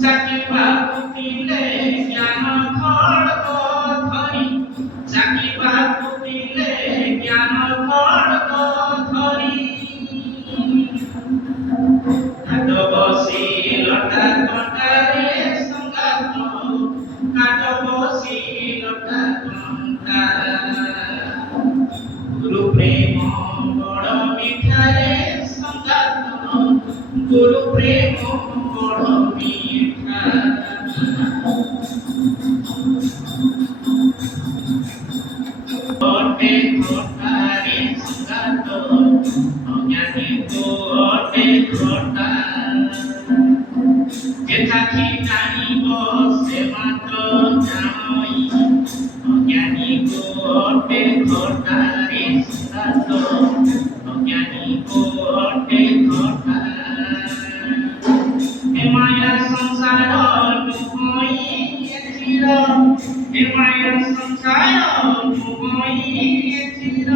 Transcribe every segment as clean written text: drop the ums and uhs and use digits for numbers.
চাকিবা পুতিলে জ্ঞান খড়গ ধরি, চাকিবা পুতিলে জ্ঞান খড়গ ধরি। কাট বসি লটা কটারে সঙ্গাত, কাট বসি লটা কটা। গুরু প্রেম বড় মিঠারে সঙ্গাত, গুরু প্রেম বড় মিঠা। অটে খটারে সঙ্গাত, অজ্ঞানী তো অটে খটা। যেথাকি জানিব সে মাত্র জানই, অজ্ঞানী তো অটে খটারে সঙ্গাত, অজ্ঞানী তো অটে খটা। মায়া সংসার ডুবাইয়েছিল, মায়া সংসার ডুবাইয়েছিল।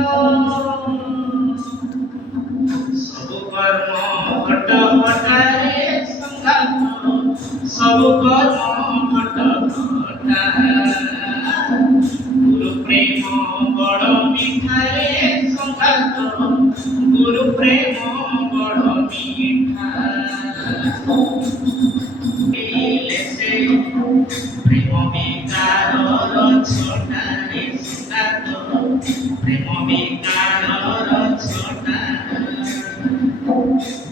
সবু কর্ম ঘট ঘটারে সঙ্গাত, সবু কর্ম ঘট ঘটা। গুরু প্রেম বড় মিঠারে সঙ্গাত, গুরু প্রেম বড় মিঠা। প্রেম বিকারর ছটারে সঙ্গাত, প্রেম বিকারর ছটা।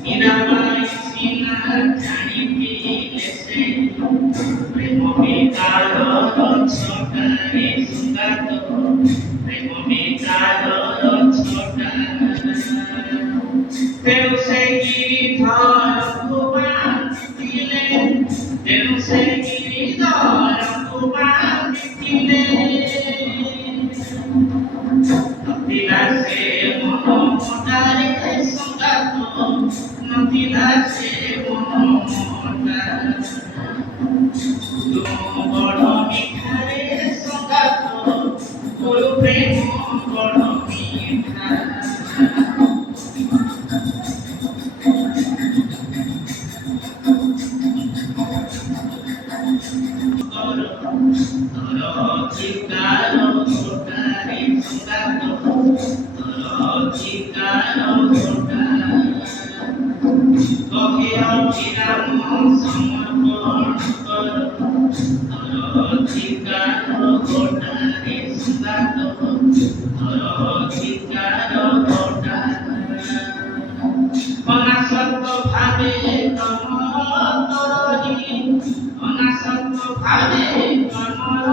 মীরাবাই সিনা জানিলে সে, প্রেম বিকারর ছটারে সঙ্গাত, প্রেম বিকারর ছটা। তেণু সে গিরিধর বাঁধিলে, তেণু সে গিরিধর বাঁধিলে। নথিলা সে মন মদারে সঙ্গাত, নথিলা সে মন মদা। বড় মিঠারে সঙ্গাত, গুরু প্রেম বড় মিঠা। তর চিকার ঘটারে সঙ্গাত, তর চিকার ঘটা। কহে অভিরাম সমর্পণ কর, তর চিকার ঘটারে সঙ্গাত, তর চিকার ঘটা। অনাসক্ত ভাবে তমর তরি, অনাসক্ত ভাবে তমর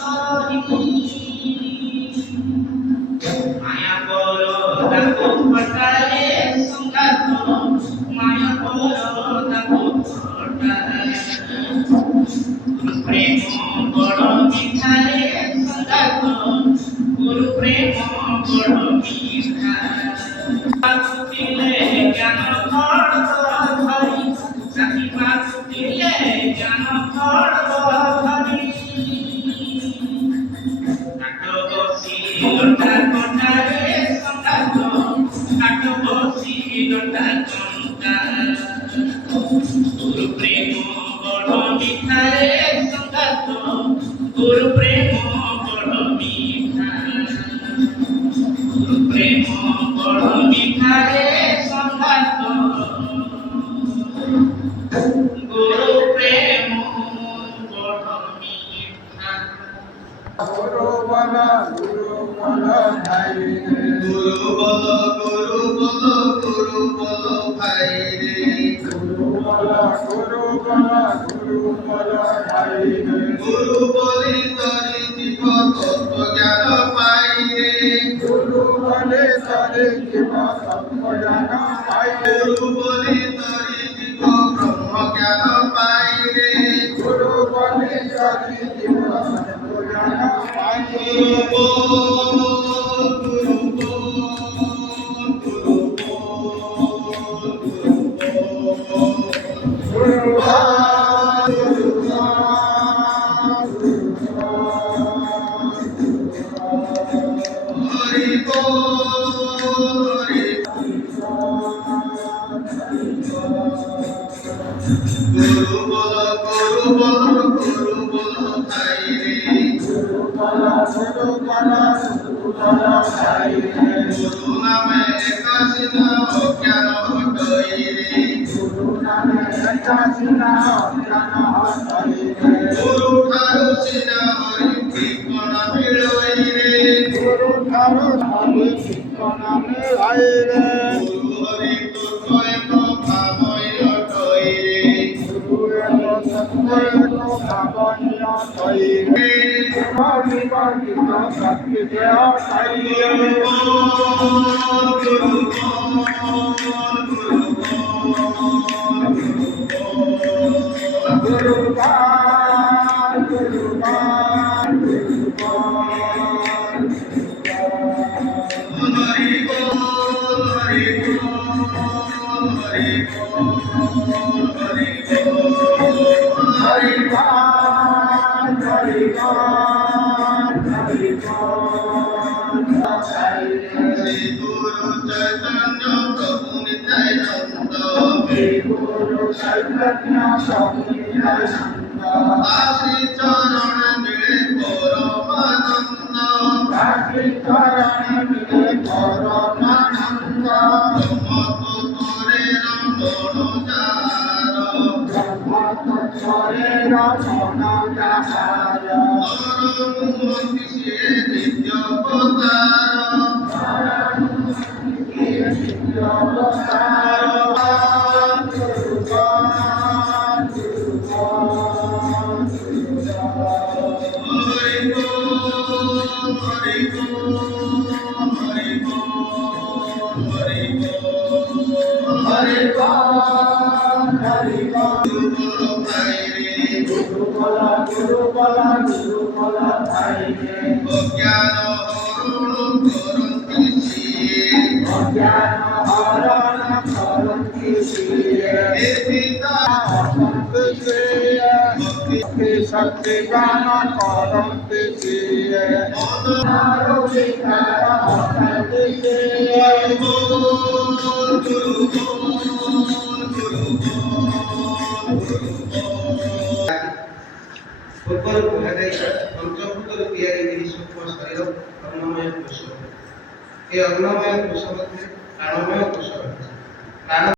তরি। মায়া পর তাকু ঘটারে সঙ্গাত, মায়া পর তাকু ঘটা। গুরু প্রেম বড় মিঠারে সঙ্গাত, গুরু প্রেম বড় মিঠা। পুতিলে জ্ঞান খড়গ ধরি, চাকিবা পুতিলে জ্ঞান খড়গ ধরি। কাট বসি লটা কটারে সঙ্গাত, কাট বসি লটা কটা। গুরু প্রেম বড় মিঠারে সঙ্গাত, গুরু প্রেম বড় মিঠা। গুরু প্রেম বড় মিঠারে সঙ্গাত, গুরু প্রেম বড় মিঠা। গুরু বল ভাই রে, গুরু বল গুরু বল গুরু বল ভাই রে। গুরু বল ভাই রে। গুরু বলি তরি জীব তত্ত্ব জ্ঞান পাই রে। গুরু বলে তরে জীব তত্ত্ব জ্ঞান পাই রে। গুরু বলি তরি জীব ব্রহ্ম জ্ঞান পাই রে। গুরু বলে তরে জীব তত্ত্ব জ্ঞান পাই রে। গুরু বল গুরু গুরু হরি বল হরি গুরু বলো গুরু বলো গুরু বলো ভাই রে গুরু বলা গুরু বলা গুরু বলা ভাই রে গুরু নামে একাশি না অজ্ঞান হটই রে গুরু নামে একাশিনা অজ্ঞান হটাই রে গুরু ঠারু সিনা হরি ঠিকনা মিলই রে গুরু ঠারু সাধু ঠিকনা মিলাই রে গুরু হরি তত্ত্ব এক ভাবই লটই রে গুরু এক সত্য এক ভাবনীয় তৈ রে বিকল্পিত শক্তি দেহ তাই রে গুরু গুরুগান গুরুগান গুরুগান হরি বল হরি বল হরি বল হরি বল হরি হরিগান হরিগান হরিগান শ্রী গুরু চৈতন্য প্রভু নিত্যানন্দ গুরু চৈতন্য প্রভু নিত্যানন্দ আশ্রী চরণ মিলে পরমানন্দ ভক্তি চরণে মিলে পরমানন্দ ব্রহ্মপুত্রে রমণ যার ব্রহ্মতত্ত্বরে রমণ যাহার নরমুহতি সে নিত্য অবতার হরি বল হরি বল হরি বল হরি বল হরি গুরু ভাই রে অজ্ঞান হরণ করন্তি সিয়ে হে পিতা শক্তি গান করন্তি সিয়ে ପୂର୍ବରୁ କୁହାଯାଇଛି ପଞ୍ଚଭୂତରୁ ତିଆରି ଏହି ସୂକ୍ଷ୍ମ ଶରୀର ଅନ୍ନମୟ କୋଷ ଏ ଅନ୍ନମୟ କୋଷ ମଧ୍ୟରେ ପ୍ରାଣମୟ କୋଷ ରହିଛି। ପ୍ରାଣ